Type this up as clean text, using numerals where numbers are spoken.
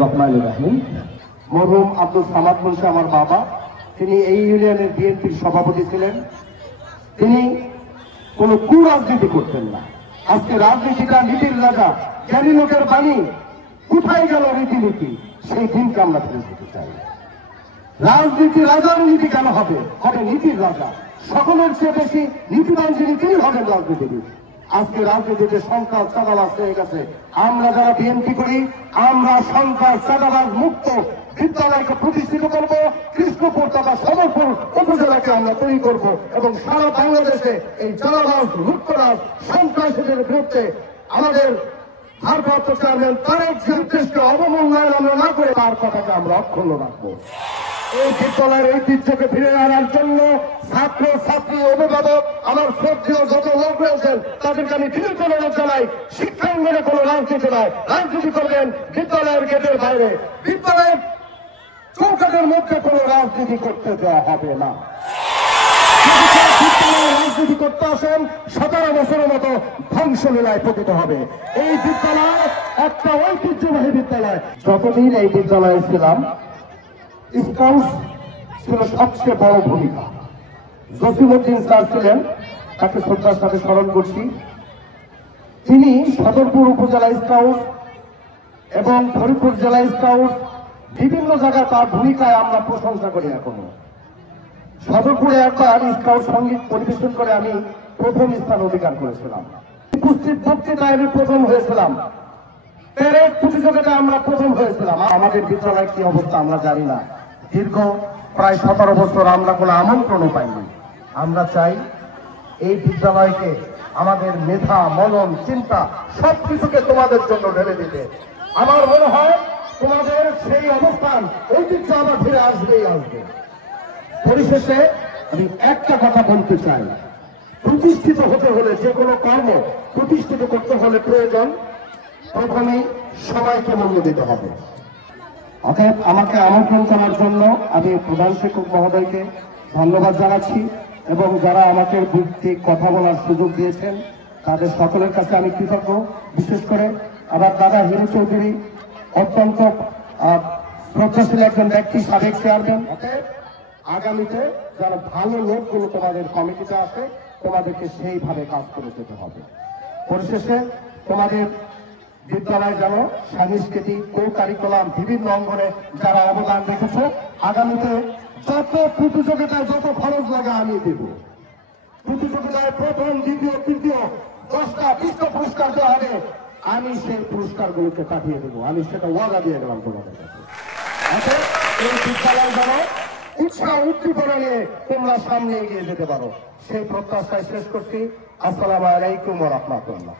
রহমানুর রহিম। মরহুম আব্দুল সামাদ মুন্সি আমার বাবা, তিনি এই ইউনিয়নের বিএনপির সভাপতি ছিলেন। তিনি কোনো কুরাজনীতি করতেন না। আজকে রাজনীতিটা নীতির রাজা, জ্ঞানী লোকের বাণী, কোথায় গেল রীতিনীতি, সেই দিনকে আমরা ফিরে যেতে চাই। রাজনীতি রাজার নীতি কেন হবে? হবে নীতির রাজা। সকলের চেয়ে বেশি নীতিবান যিনি, তিনি হবেন রাজনীতিবিদ। আজকে রাজনীতিতে সন্ত্রাস চাঁদাবাজ হয়ে গেছে। আমরা যারা বিএনপি করি, আমরা সন্ত্রাস চাঁদাবাজ মুক্ত বিদ্যালয়কে প্রতিষ্ঠিত করব। কৃষ্ণপুর তথা সদরপুর উপজেলাকে আমরা তৈরি করব এবং সারা বাংলাদেশে এই চাঁদাবাজ লুটতরাজ সন্ত্রাসীদের বিরুদ্ধে আমাদের ভারপ্রাপ্ত চেয়ারম্যান তারেক নির্দেশকে অবমূল্যায়ন আমরা না করে তার কথাকে আমরা অক্ষুণ্ণ রাখবো। এই বিদ্যালয়ের ঐতিহ্যকে ফিরে আনার জন্য ছাত্র ছাত্রী অভিভাবক আমার শ্রদ্ধেয় যত লোক রয়েছেন তাদেরকে আমি দৃঢ় অনুরোধ জানাই, শিক্ষাঙ্গনে কোনো রাজনীতি নয়। রাজনীতি করবেন বিদ্যালয়ের গেটের বাইরে, বিদ্যালয়ের চৌকাঠের মধ্যে কোনো রাজনীতি করতে দেওয়া হবে না। রাজনীতি করতে আসেন 17 বছরের মতো ধ্বংসলীলায় পতিত হবে। এই বিদ্যালয় একটা ঐতিহ্যবাহী বিদ্যালয়। যতদিন এই বিদ্যালয়ে ছিলাম, স্কাউট ছিল সবচেয়ে বড় ভূমিকা। জসিমউদ্দিন স্যার ছিলেন, তাকে শ্রদ্ধার সাথে স্মরণ করছি। তিনি সদরপুর উপজেলা স্কাউট এবং ফরিদপুর জেলা স্কাউট বিভিন্ন জায়গায় তার ভূমিকায় আমরা প্রশংসা করি। এখনো সদরপুরে একবার স্কাউট সঙ্গীত পরিবেশন করে আমি প্রথম স্থান অধিকার করেছিলাম। উপস্থিত বক্তৃতায় আমি প্রথম হয়েছিলাম। প্যারেড প্রতিযোগিতায় আমরা প্রথম হয়েছিলাম। আমাদের বিদ্যালয়ের কি অবস্থা আমরা জানি না। দীর্ঘ প্রায় 17 বছর আমরা কোনো আমন্ত্রণও পাইনি। আমরা চাই এই বিদ্যালয়কে আমাদের মেধা, মনন, চিন্তা সবকিছুকে তোমাদের জন্য ঢেলে দিতে। আমার মনে হয় তোমাদের সেই অবস্থান ঐতিহ্য আবার ফিরে আসবেই আসবে। পরিশেষে আমি একটা কথা বলতে চাই, প্রতিষ্ঠিত হতে হলে, যে কোনো কর্ম প্রতিষ্ঠিত করতে হলে প্রয়োজন প্রথমেই সবাইকে মূল্য দিতে হবে। অতএব আমাকে আমন্ত্রণ করার জন্য আমি প্রধান শিক্ষক মহোদয়কে ধন্যবাদ জানাচ্ছি এবং যারা আমাকে ভিত্তিক কথা বলার সুযোগ দিয়েছেন তাদের সকলের কাছে আমি কৃতজ্ঞ। বিশেষ করে আমার দাদা হিরু চৌধুরী, অত্যন্ত শ্রদ্ধাশীল একজন ব্যক্তি, সাবেক চেয়ারম্যান। অতএব আগামীতে যারা ভালো লোকগুলো তোমাদের কমিটিতে আছে, তোমাদেরকে সেইভাবে কাজ করে যেতে হবে। পরিশেষে তোমাদের বিদ্যালয় যেন সাংস্কৃতিক কো কারিকুলাম বিভিন্ন অঙ্গনে যারা অবদান রেখেছ, আগামীতে যত প্রতিযোগিতায় যত খরচ লাগে আমি দেব। প্রতিযোগিতায় প্রথম, দ্বিতীয়, তৃতীয় 10টা 20টা পুরস্কার দেওয়া হবে, আমি সেই পুরস্কারগুলোকে পাঠিয়ে দেবো। আমি সেটা ওয়াদা দিয়ে গেলাম তোমাদের কাছে। এই বিদ্যালয় যেন উৎসাহ উদ্দীপনা নিয়ে তোমরা সামনে এগিয়ে যেতে পারো, সেই প্রত্যাশায় শেষ করছি। আসসালামু আলাইকুম ওয়া রাহমাতুল্লাহ।